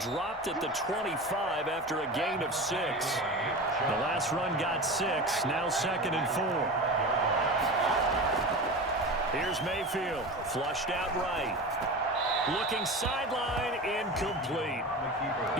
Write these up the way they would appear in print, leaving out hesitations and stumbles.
dropped at the 25 after a gain of 6. The last run got 6. Now 2nd and 4. Here's Mayfield. Flushed out right. Looking sideline, incomplete.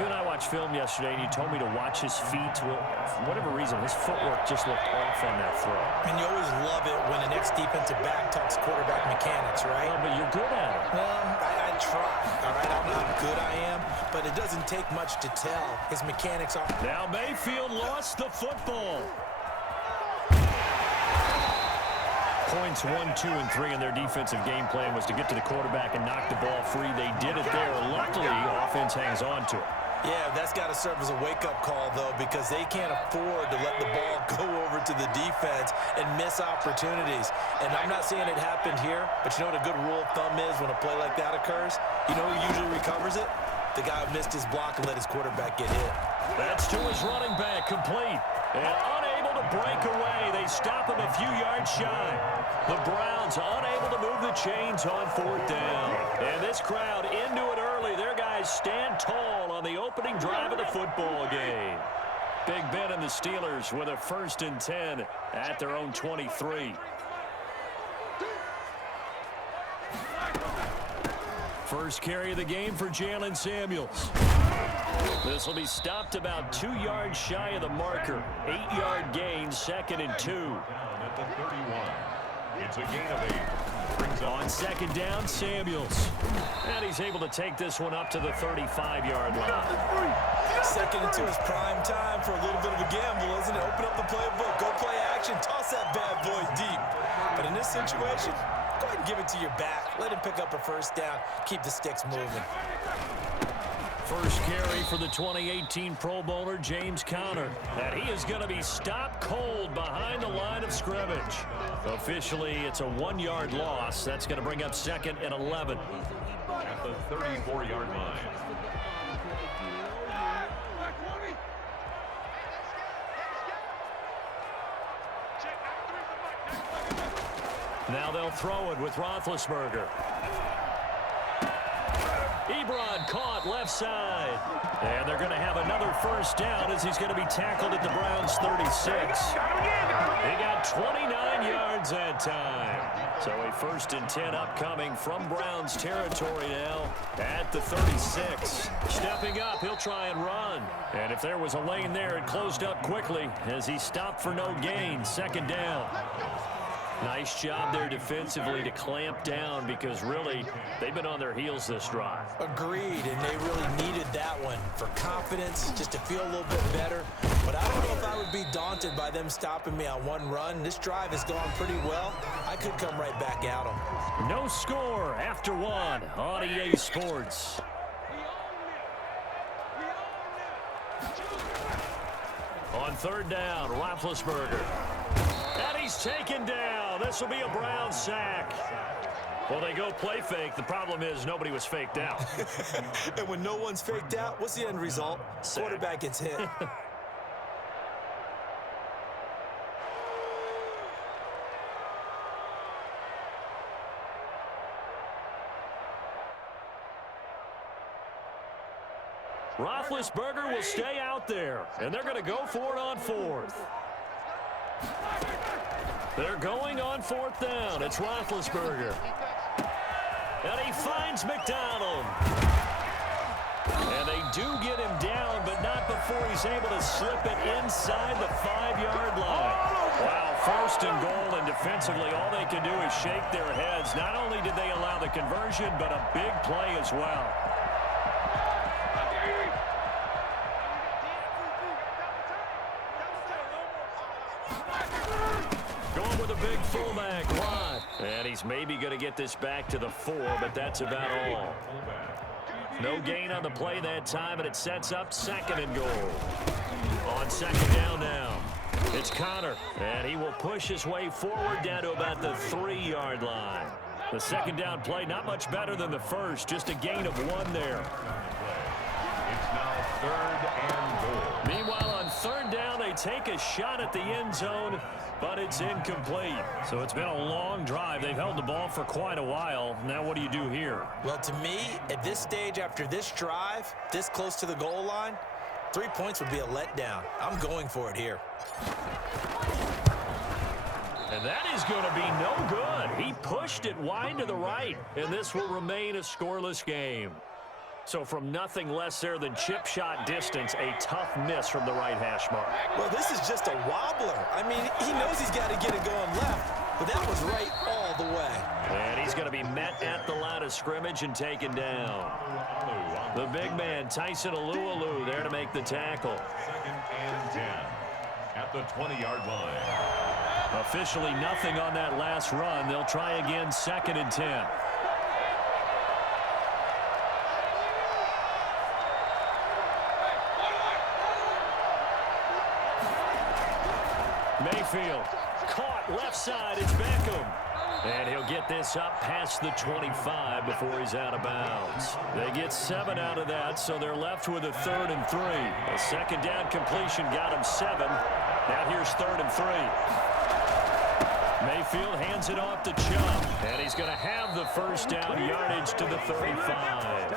You and I watched film yesterday, and you told me to watch his feet. Well, for whatever reason, his footwork just looked off on that throw. And you always love it when the next defensive back talks quarterback mechanics, right? Well, but you're good at it. Well, I try, all right? I don't know how good I am, but it doesn't take much to tell. His mechanics are... Now Mayfield lost the football. Points 1, 2, and 3 in their defensive game plan was to get to the quarterback and knock the ball free. They did it there. Luckily, offense hangs on to it. Yeah, that's got to serve as a wake-up call, though, because they can't afford to let the ball go over to the defense and miss opportunities. And I'm not saying it happened here, but you know what a good rule of thumb is when a play like that occurs? You know who usually recovers it? The guy who missed his block and let his quarterback get hit. That's to his running back, complete. And unable to break away. They stop him a few yards shy. The Browns unable to move the chains on 4th down. And this crowd into it early. Their guys stand tall on the opening drive of the football game. Big Ben and the Steelers with a 1st and 10 at their own 23. First carry of the game for Jalen Samuels. This will be stopped about 2 yards shy of the marker. 8-yard gain, 2nd and 2. At the 31. It's a gain of 8. On 2nd down, Samuels. And he's able to take this one up to the 35-yard line. 2nd and 2 is prime time for a little bit of a gamble, isn't it? Open up the playbook, go play action, toss that bad boy deep. But in this situation, go ahead and give it to your back. Let him pick up a 1st down. Keep the sticks moving. First carry for the 2018 Pro Bowler, James Conner. And he is going to be stopped cold behind the line of scrimmage. Officially, it's a 1-yard loss. That's going to bring up 2nd and 11. At the 34-yard line. Now they'll throw it with Roethlisberger. Ebron caught left side. And they're going to have another 1st down as he's going to be tackled at the Browns' 36. He got 29 yards that time. So a 1st and 10 upcoming from Browns territory now at the 36. Stepping up, he'll try and run. And if there was a lane there, it closed up quickly as he stopped for no gain. 2nd down. Nice job there defensively to clamp down because really they've been on their heels this drive. Agreed, and they really needed that one for confidence, just to feel a little bit better. But I don't know if I would be daunted by them stopping me on one run. This drive has gone pretty well. I could come right back at them. No score after 1 on EA Sports. On 3rd down, Roethlisberger. And he's taken down. This will be a Brown sack. Well, they go play fake. The problem is nobody was faked out. And when no one's faked out, what's the end result? Sack. Quarterback gets hit. Roethlisberger will stay out there, and they're going to go for it on 4th. They're going on 4th down. It's Roethlisberger. And he finds McDonald. And they do get him down, but not before he's able to slip it inside the 5-yard line. Wow, 1st and goal, and defensively all they can do is shake their heads. Not only did they allow the conversion, but a big play as well. Going with a big fullback, Watt. And he's maybe going to get this back to the 4, but that's about all. No gain on the play that time, and it sets up 2nd and goal. On 2nd down now, it's Conner, and he will push his way forward down to about the 3-yard line. The 2nd down play, not much better than the first, just a gain of 1 there. It's now 3rd and goal. Meanwhile, on 3rd down, they take a shot at the end zone, but it's incomplete. So it's been a long drive. They've held the ball for quite a while. Now what do you do here? Well, to me, at this stage after this drive, this close to the goal line, 3 points would be a letdown. I'm going for it here. And that is going to be no good. He pushed it wide to the right, and this will remain a scoreless game. So from nothing less there than chip shot distance, a tough miss from the right hash mark. Well, this is just a wobbler. I mean, he knows he's got to get it going left, but that was right all the way. And he's going to be met at the line of scrimmage and taken down. The big man, Tyson Alualu, there to make the tackle. 2nd and 10 at the 20-yard line. Officially nothing on that last run. They'll try again 2nd and 10. Mayfield caught left side. It's Beckham. And he'll get this up past the 25 before he's out of bounds. They get 7 out of that, so they're left with a 3rd and 3. A second down completion got him 7. Now here's 3rd and 3. Mayfield hands it off to Chubb, and he's going to have the first down yardage to the 35.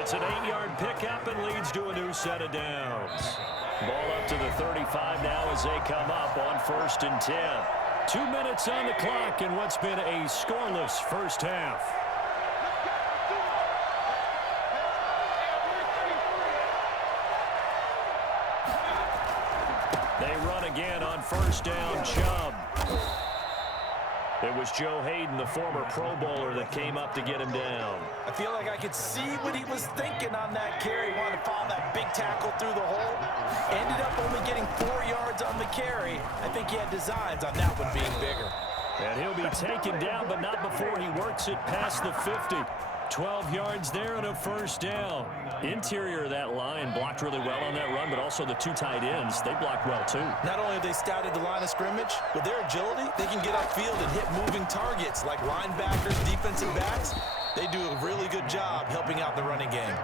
It's an 8-yard pickup and leads to a new set of downs. Ball up to the 35 now as they come up on 1st and 10. 2 minutes on the clock in what's been a scoreless first half. They run again on 1st down, Chubb. It was Joe Hayden, the former Pro Bowler, that came up to get him down. I feel like I could see what he was thinking on that carry. He wanted to follow that big tackle through the hole. Ended up only getting 4 yards on the carry. I think he had designs on that one being bigger. And he'll be taken down, but not before he works it past the 50. 12 yards there and a first down. Interior of that line blocked really well on that run, but also the 2 tight ends, they blocked well too. Not only have they scouted the line of scrimmage, with their agility, they can get upfield and hit moving targets like linebackers, defensive backs. They do a really good job helping out the running game.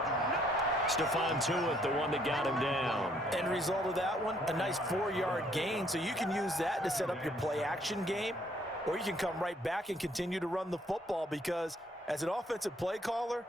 Stephon Tuitt, the one that got him down. End result of that one, a nice 4-yard gain, so you can use that to set up your play-action game, or you can come right back and continue to run the football because as an offensive play caller,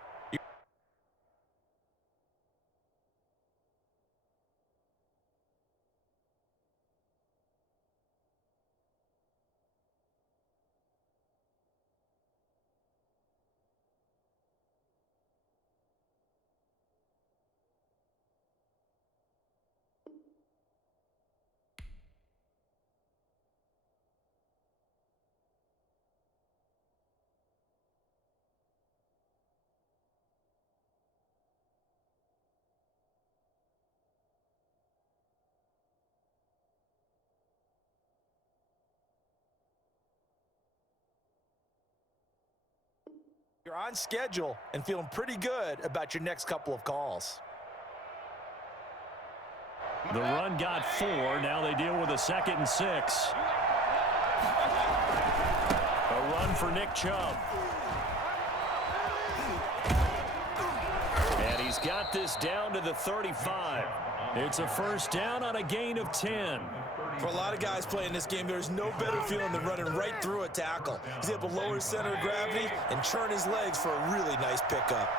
you're on schedule and feeling pretty good about your next couple of calls. The run got 4. Now they deal with a 2nd and 6. A run for Nick Chubb. And he's got this down to the 35. It's a first down on a gain of 10. For a lot of guys playing this game, there's no better feeling than running right through a tackle. He's able to lower his center of gravity and churn his legs for a really nice pickup.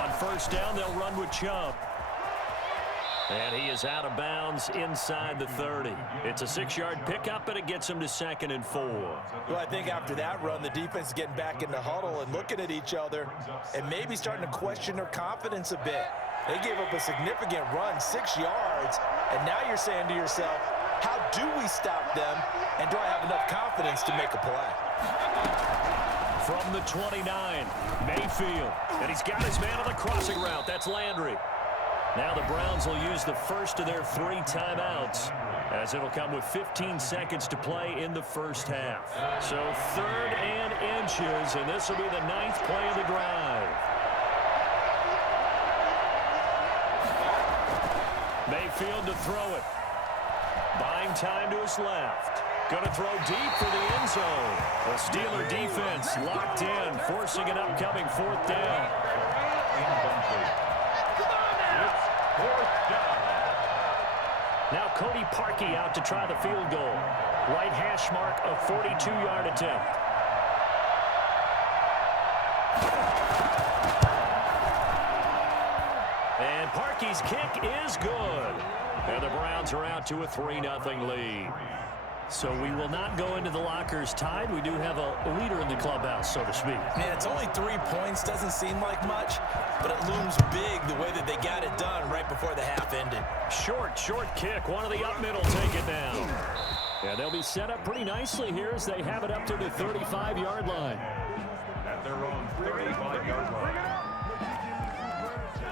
On first down, they'll run with Chubb. And he is out of bounds inside the 30. It's a 6-yard pickup, and it gets him to 2nd and 4. Well, I think after that run, the defense is getting back in the huddle and looking at each other and maybe starting to question their confidence a bit. They gave up a significant run, 6 yards, and now you're saying to yourself, how do we stop them, and do I have enough confidence to make a play? From the 29, Mayfield, and he's got his man on the crossing route. That's Landry. Now the Browns will use the first of their 3 timeouts, as it'll come with 15 seconds to play in the first half. So 3rd and inches, and this will be the 9th play of the drive. Mayfield to throw it. Buying time to his left. Going to throw deep for the end zone. The Steeler defense locked in, forcing an upcoming 4th down. 4th down. Now Cody Parkey out to try the field goal. Right hash mark, a 42-yard attempt. And Parkey's kick is good. And the Browns are out to a 3-0 lead. So we will not go into the lockers tied. We do have a leader in the clubhouse, so to speak. Man, it's only 3 points. Doesn't seem like much, but it looms big the way that they got it done right before the half ended. Short kick. One of the up middle take it down. And they'll be set up pretty nicely here as they have it up to the 35-yard line. At their own 35-yard line.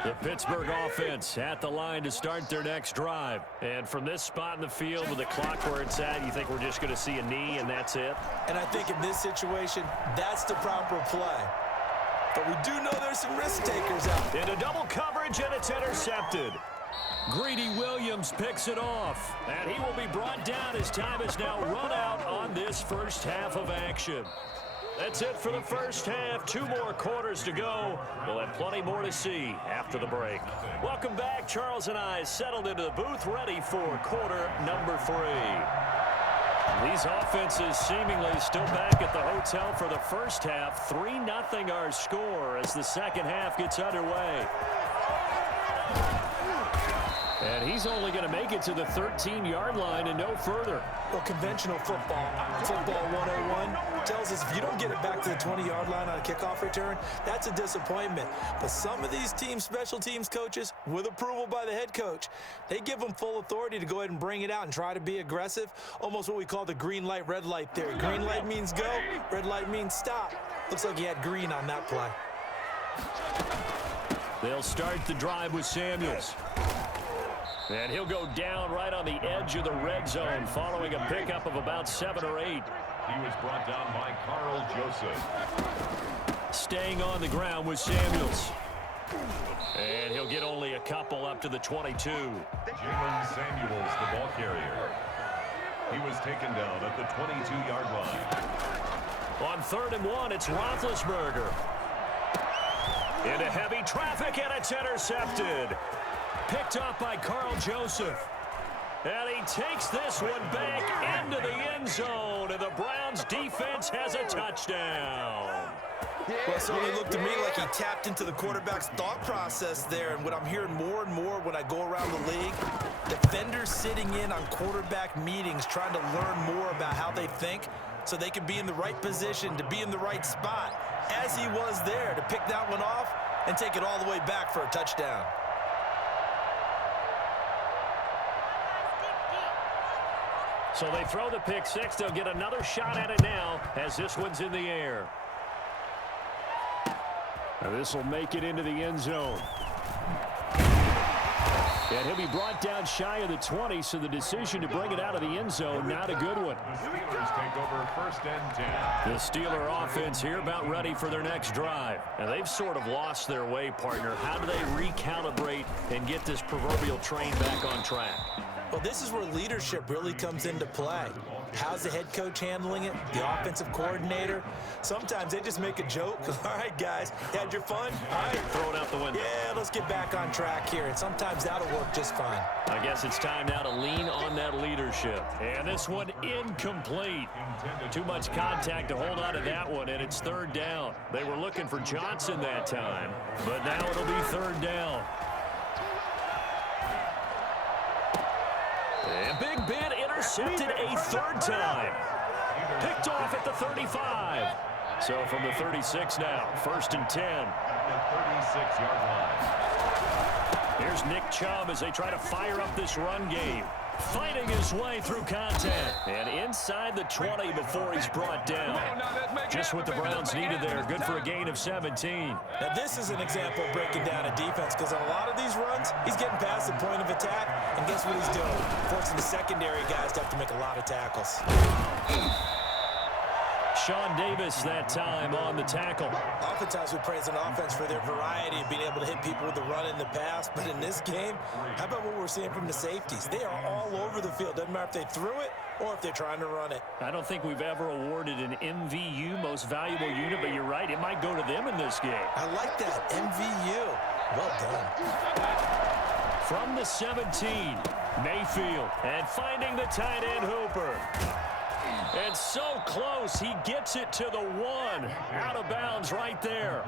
The Pittsburgh offense at the line to start their next drive. And from this spot in the field with the clock where it's at, you think we're just going to see a knee and that's it? And I think in this situation, that's the proper play. But we do know there's some risk takers out there. Into double coverage, and it's intercepted. Greedy Williams picks it off. And he will be brought down as time is now run out on this first half of action. That's it for the first half. 2 more quarters to go. We'll have plenty more to see after the break. Welcome back. Charles and I settled into the booth, ready for quarter number 3. These offenses seemingly still back at the hotel for the first half. 3-0 our score as the second half gets underway. And he's only going to make it to the 13-yard line and no further. Well, conventional football 101, tells us if you don't get it back to the 20-yard line on a kickoff return, that's a disappointment. But some of these teams, special teams coaches, with approval by the head coach, they give them full authority to go ahead and bring it out and try to be aggressive, almost what we call the green light, red light theory. Green light means go, red light means stop. Looks like he had green on that play. They'll start the drive with Samuels. And he'll go down right on the edge of the red zone following a pickup of about 7 or 8. He was brought down by Carl Joseph. Staying on the ground with Samuels. And he'll get only a couple up to the 22. Jalen Samuels, the ball carrier. He was taken down at the 22-yard line. On 3rd and 1, it's Roethlisberger. Into heavy traffic, and it's intercepted. Picked up by Carl Joseph. And he takes this one back into the end zone, and the Browns defense has a touchdown. Well, it certainly looked to me like he tapped into the quarterback's thought process there, and what I'm hearing more and more when I go around the league, defenders sitting in on quarterback meetings trying to learn more about how they think so they can be in the right position to be in the right spot, as he was there to pick that one off and take it all the way back for a touchdown. So they throw the pick six. They'll get another shot at it now as this one's in the air. Now this will make it into the end zone. And he'll be brought down shy of the 20, so the decision to bring it out of the end zone, not a good one. Steelers take over 1st and 10. The Steeler offense here about ready for their next drive. And they've sort of lost their way, partner. How do they recalibrate and get this proverbial train back on track? Well, this is where leadership really comes into play. How's the head coach handling it? The offensive coordinator? Sometimes they just make a joke. All right, guys, had your fun? All right. Throw it out the window. Yeah, let's get back on track here. And sometimes that'll work just fine. I guess it's time now to lean on that leadership. And this one incomplete. Too much contact to hold on to that one, and it's 3rd down. They were looking for Johnson that time, but now it'll be 3rd down. And Big Ben intercepted a 3rd time. Picked off at the 35. So from the 36 now, 1st and 10. The 36-yard line. Here's Nick Chubb as they try to fire up this run game. Fighting his way through contact. And inside the 20 before he's brought down. Just what the Browns needed there. Good for a gain of 17. Now, this is an example of breaking down a defense, because on a lot of these runs, he's getting past the point of attack, and guess what he's doing? Forcing the secondary guys to have to make a lot of tackles. Sean Davis that time on the tackle. Oftentimes we praise an offense for their variety of being able to hit people with the run in the pass, but in this game, how about what we're seeing from the safeties? They are all over the field. Doesn't matter if they threw it or if they're trying to run it. I don't think we've ever awarded an MVU, most valuable unit, but you're right, it might go to them in this game. I like that, MVU. Well done. From the 17, Mayfield, and finding the tight end Hooper. And so close, he gets it to the 1. Out of bounds right there.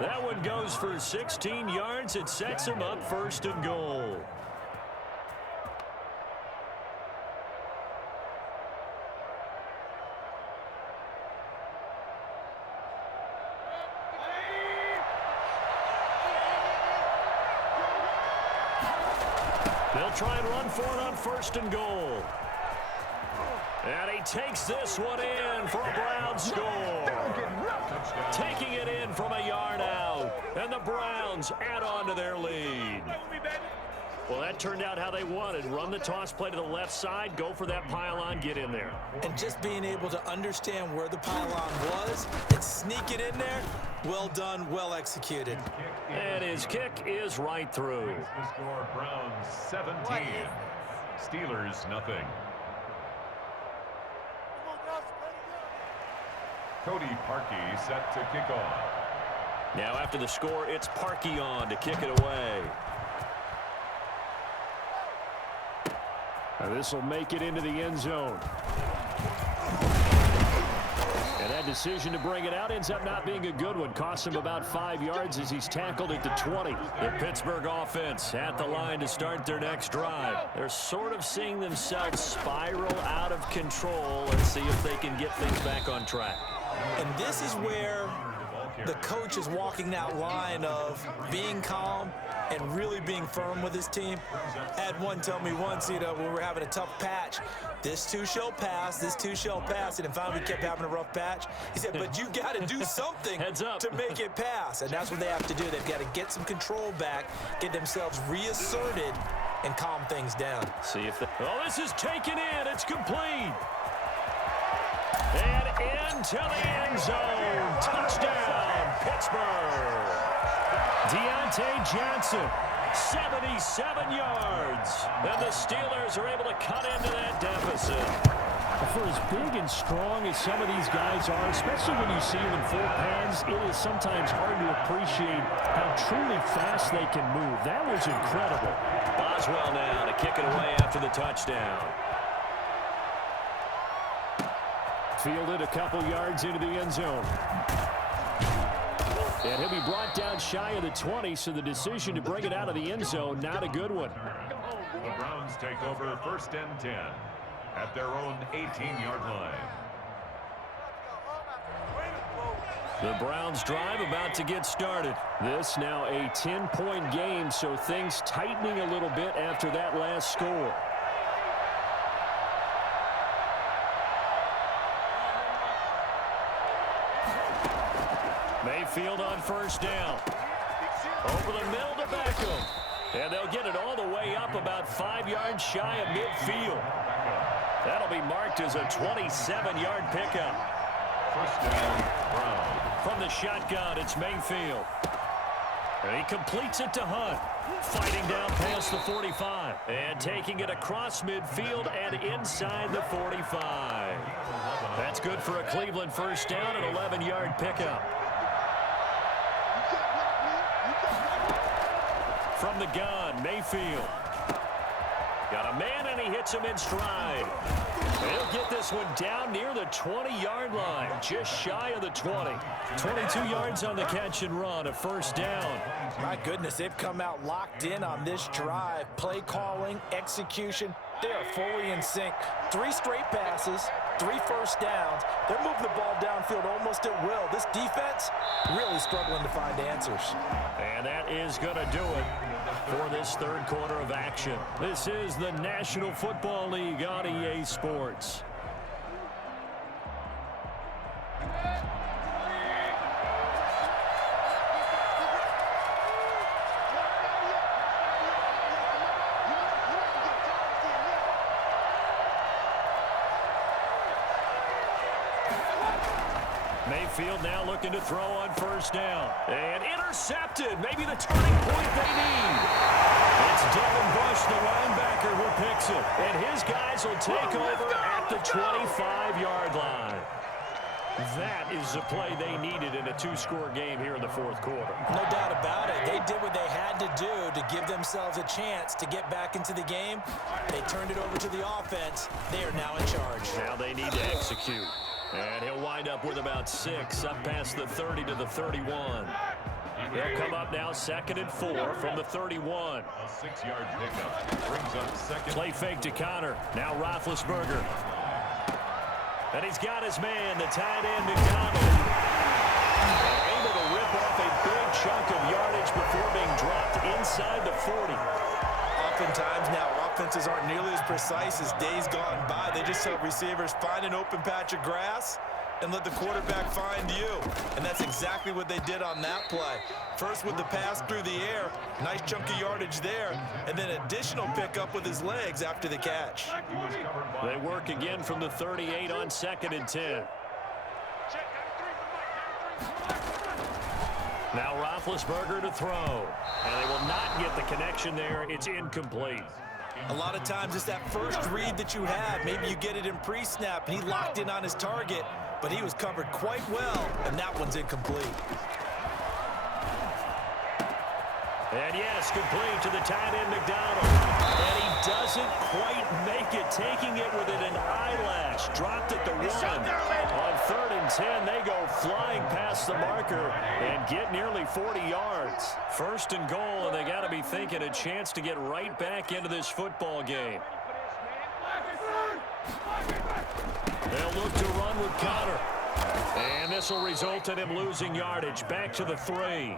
That one goes for 16 yards. It sets him up 1st and goal. They'll try and run for it on 1st and goal. And he takes this one in for a Browns score. Taking it in from a yard out. And the Browns add on to their lead. Well, that turned out how they wanted. Run the toss play to the left side, go for that pylon, get in there. And just being able to understand where the pylon was and sneak it in there, well done, well executed. And his kick is right through. The score, Browns 17, Steelers nothing. Cody Parkey set to kick off. Now after the score, it's Parkey on to kick it away. And this will make it into the end zone. And that decision to bring it out ends up not being a good one. Costs him about 5 yards as he's tackled at the 20. The Pittsburgh offense at the line to start their next drive. They're sort of seeing themselves spiral out of control. Let's see if they can get things back on track. And this is where the coach is walking that line of being calm and really being firm with his team. I had one tell me once, when we were having a tough patch, this too shall pass, this too shall pass, and finally we kept having a rough patch. He said, but you got to do something to make it pass, and that's what they have to do. They've got to get some control back, get themselves reasserted, and calm things down. See if oh, this is taken in. It's complete. And into the end zone. Touchdown, Pittsburgh. Deontay Johnson, 77 yards. And the Steelers are able to cut into that deficit. For as big and strong as some of these guys are, especially when you see them in full pads, it is sometimes hard to appreciate how truly fast they can move. That was incredible. Boswell now to kick it away after the touchdown. Fielded a couple yards into the end zone. And he'll be brought down shy of the 20, so the decision to bring it out of the end zone, not a good one. The Browns take over 1st and 10 at their own 18-yard line. The Browns drive about to get started. This now a 10-point game, so things tightening a little bit after that last score. Mayfield on 1st down. Over the middle to Beckham. And they'll get it all the way up about 5 yards shy of midfield. That'll be marked as a 27-yard pickup. 1st down, Browns. From the shotgun, it's Mayfield. And he completes it to Hunt. Fighting down past the 45. And taking it across midfield and inside the 45. That's good for a Cleveland 1st down, an 11-yard pickup. From the gun, Mayfield. Got a man, and he hits him in stride. He'll get this one down near the 20-yard line, just shy of the 20. 22 yards on the catch and run, a 1st down. My goodness, they've come out locked in on this drive. Play calling, execution, they are fully in sync. 3 straight passes, 3 1st downs. They're moving the ball downfield almost at will. This defense really struggling to find answers. And that is going to do it for this 3rd quarter of action. This is the National Football League on EA Sports. Mayfield now looking to throw on 1st down. And intercepted. Maybe the turning point they need. It's Devin Bush, the linebacker, who picks it. And his guys will take over at the 25-yard line. That is the play they needed in a two-score game here in the fourth quarter. No doubt about it. They did what they had to do to give themselves a chance to get back into the game. They turned it over to the offense. They are now in charge. Now they need to execute. And he'll wind up with about 6 up past the 30 to the 31. They'll come up now 2nd and 4 from the 31. A 6-yard pickup brings up second. Play fake to Connor. Now Roethlisberger. And he's got his man, the tight end, McDonald. Able to rip off a big chunk of yardage before being dropped inside the 40. Oftentimes now, offenses aren't nearly as precise as days gone by. They just help receivers find an open patch of grass and let the quarterback find you. And that's exactly what they did on that play. First with the pass through the air, nice chunk of yardage there, and then additional pickup with his legs after the catch. They work again from the 38 on 2nd and 10. Now Roethlisberger to throw. And they will not get the connection there. It's incomplete. A lot of times it's that first read that you have. Maybe you get it in pre-snap, and he locked in on his target, but he was covered quite well, and that one's incomplete. And yes, complete to the tight end, McDonald. And he doesn't quite make it, taking it within an eyelash. Dropped at the 1. On 3rd and 10, they go flying past the marker and get nearly 40 yards. 1st and goal, and they got to be thinking a chance to get right back into this football game. They'll look to run with Connor. And this will result in him losing yardage. Back to the 3.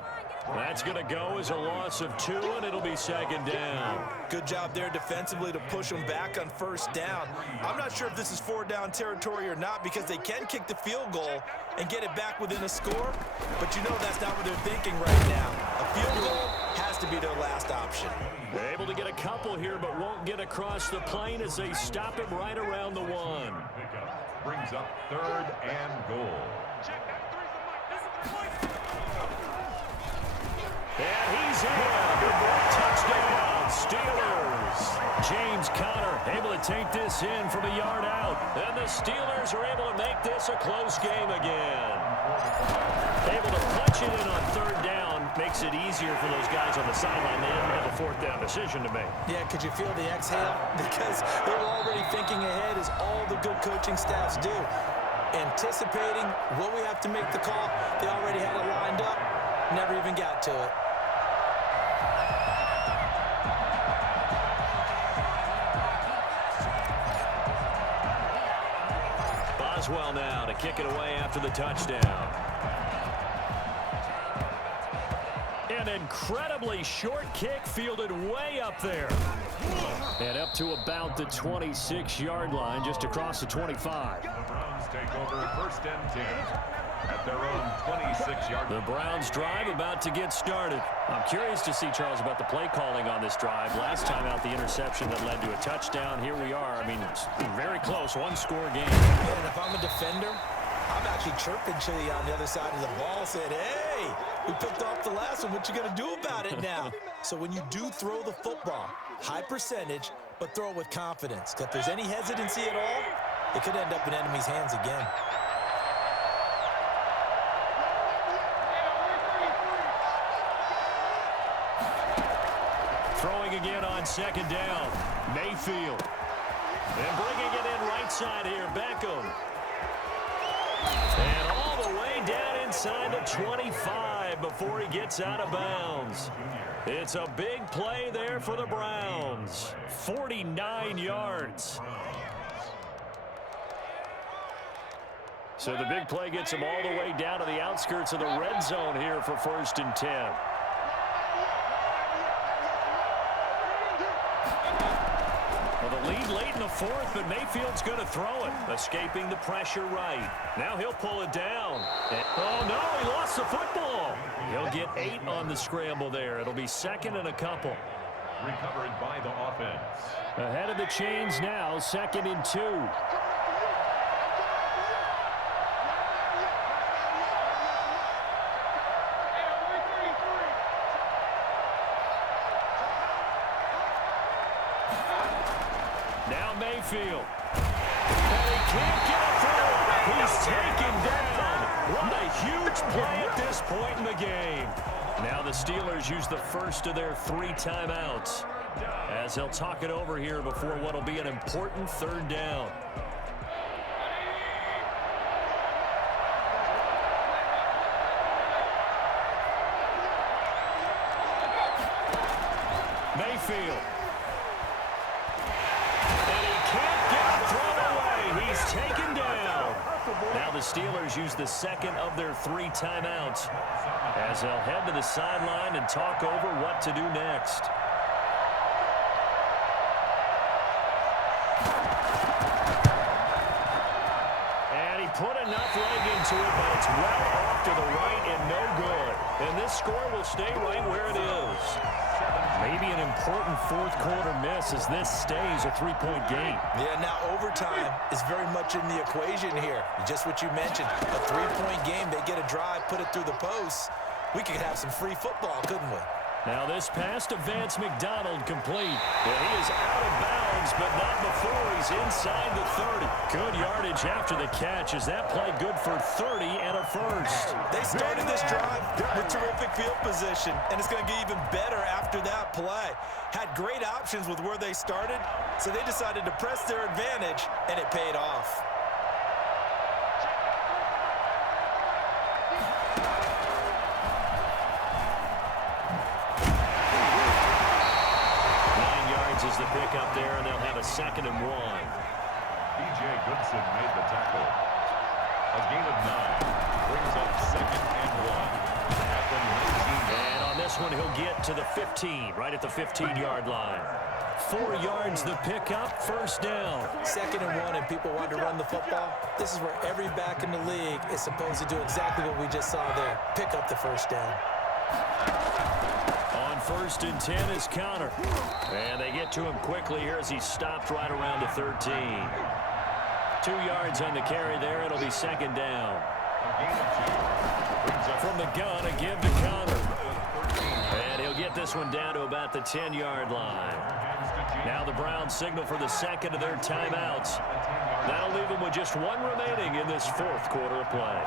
That's going to go as a loss of 2, and it'll be 2nd down. Good job there defensively to push them back on 1st down. I'm not sure if this is 4-down territory or not because they can kick the field goal and get it back within a score, but you know that's not what they're thinking right now. A field goal has to be their last option. They're able to get a couple here, but won't get across the plane as they stop him right around the 1. Pickup brings up 3rd and goal. And he's in. Touchdown, Steelers. James Conner able to take this in from a yard out. And the Steelers are able to make this a close game again. Able to punch it in on 3rd down. Makes it easier for those guys on the sideline. They didn't have a 4th down decision to make. Yeah, could you feel the exhale? Because they were already thinking ahead, as all the good coaching staffs do. Anticipating what we have to make the call. They already had it lined up. Never even got to it. Boswell now to kick it away after the touchdown. An incredibly short kick fielded way up there. And up to about the 26-yard line, just across the 25. The Browns take over 1st and 10 at their own 26-yard line. The Browns drive about to get started. I'm curious to see, Charles, about the play calling on this drive. Last time out, the interception that led to a touchdown. Here we are. I mean, it's very close, 1-score game. Yeah, and if I'm a defender, I'm actually chirping Chili on the other side of the ball, saying, hey, we picked off the last one. What you going to do about it now? So when you do throw the football, high percentage, but throw it with confidence. If there's any hesitancy at all, it could end up in enemy's hands again. Throwing again on 2nd down. Mayfield. And bringing it in right side here, Beckham. And all the way down inside the 25 before he gets out of bounds. It's a big play there for the Browns. 49 yards. So the big play gets him all the way down to the outskirts of the red zone here for 1st and 10. Well, the lead late in the 4th, but Mayfield's going to throw it, escaping the pressure right. Now he'll pull it down. Oh, no, he lost the football. He'll get 8 on the scramble there. It'll be 2nd and a couple. Recovered by the offense. Ahead of the chains now, 2nd and 2. Now Mayfield. And he can't get it through. He's taken down. What a huge play at this point in the game. Now the Steelers use the first of their 3 timeouts as they'll talk it over here before what will be an important 3rd down. Mayfield. And he can't get it thrown away. He's taken down. Now the Steelers use the second of their 3 timeouts as they'll head to the sideline and talk over what to do next. And he put enough leg into it, but it's well off to the right and no good. And this score will stay right where it is. Maybe an important 4th quarter miss as this stays a 3-point game. Yeah, now overtime is very much in the equation here. Just what you mentioned, a 3-point game. They get a drive, put it through the posts. We could have some free football, couldn't we? Now this pass to Vance McDonald complete. And he is out of bounds, but not before he's inside the 30. Good yardage after the catch. Is that play good for 30 and a first? They started this drive with terrific field position, and it's going to get even better after that play. Had great options with where they started, so they decided to press their advantage, and it paid off. Is the pick up there, and they'll have a 2nd and 1. B.J. Goodson made the tackle. A gain of 9 brings up 2nd and 1 at the 19. And on this one, he'll get to the 15, right at the 15-yard line. 4 yards the pickup, 1st down. 2nd and 1, and people want to run the football. This is where every back in the league is supposed to do exactly what we just saw there. Pick up the 1st down. On 1st and 10 is Connor. And they get to him quickly here as he stopped right around the 13. 2 yards on the carry there. It'll be 2nd down. From the gun, a give to Connor. And he'll get this one down to about the 10-yard line. Now the Browns signal for the 2nd of their timeouts. That'll leave them with just 1 remaining in this 4th quarter of play.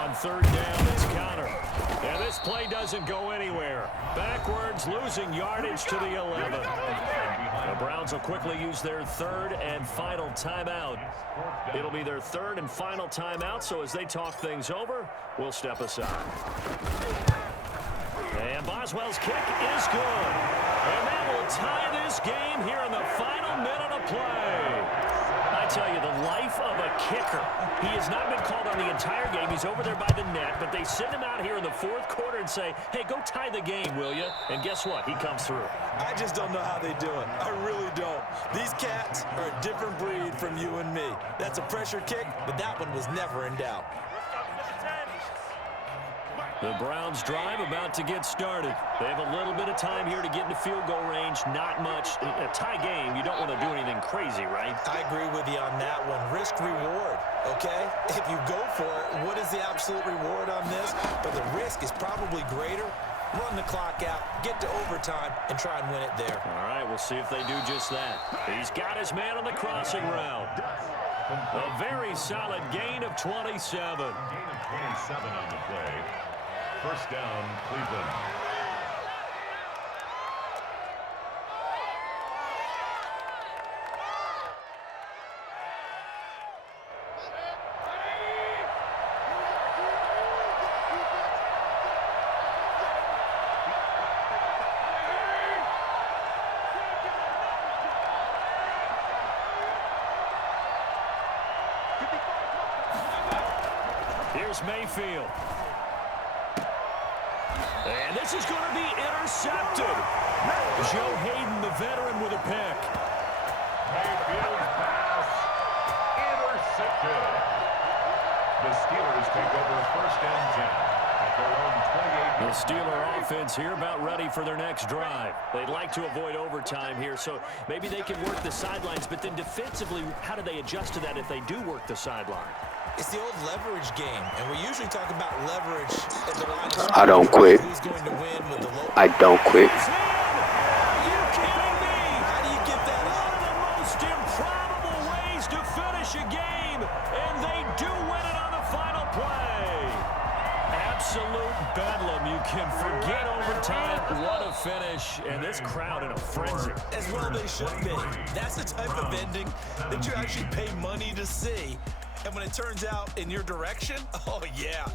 On 3rd down, it's Connor. And this play doesn't go anywhere. Backwards, losing yardage to the 11. The Browns will quickly use their 3rd and final timeout. It'll be their 3rd and final timeout, so as they talk things over, we'll step aside. And Boswell's kick is good. And that will tie this game here in the final minute of play. I tell you, the life of a kicker. He has not been called on the entire game. He's over there by the net, but they send him out here in the 4th quarter and say, hey, go tie the game, will you? And guess what? He comes through. I just don't know how they do it. I really don't. These cats are a different breed from you and me. That's a pressure kick, but that one was never in doubt. The Browns drive about to get started. They have a little bit of time here to get into field goal range. Not much. A tie game, you don't want to do anything crazy, right? I agree with you on that one. Risk reward, okay? If you go for it, what is the absolute reward on this? But the risk is probably greater. Run the clock out, get to overtime, and try and win it there. All right, we'll see if they do just that. He's got his man on the crossing route. A very solid gain of 27. Gain of 27 on the play. 1st down, Cleveland. Here's Mayfield. And this is going to be intercepted. Joe Hayden, the veteran, with a pick. Mayfield's pass intercepted. The Steelers take over 1st and 10 at their own 28. The Steeler offense here about ready for their next drive. They'd like to avoid overtime here, so maybe they can work the sidelines, but then defensively, how do they adjust to that if they do work the sideline? It's the old leverage game, and we usually talk about leverage at the line of scrimmage. I don't quit. Who's going to win with the low? I don't quit. Are you kidding me? How do you get that One up? of the most improbable ways to finish a absolute bedlam. You can forget overtime. What a finish. And this crowd in a frenzy. As well they should be. That's the type of ending that you actually pay money to see. And when it turns out in your direction, oh, yeah.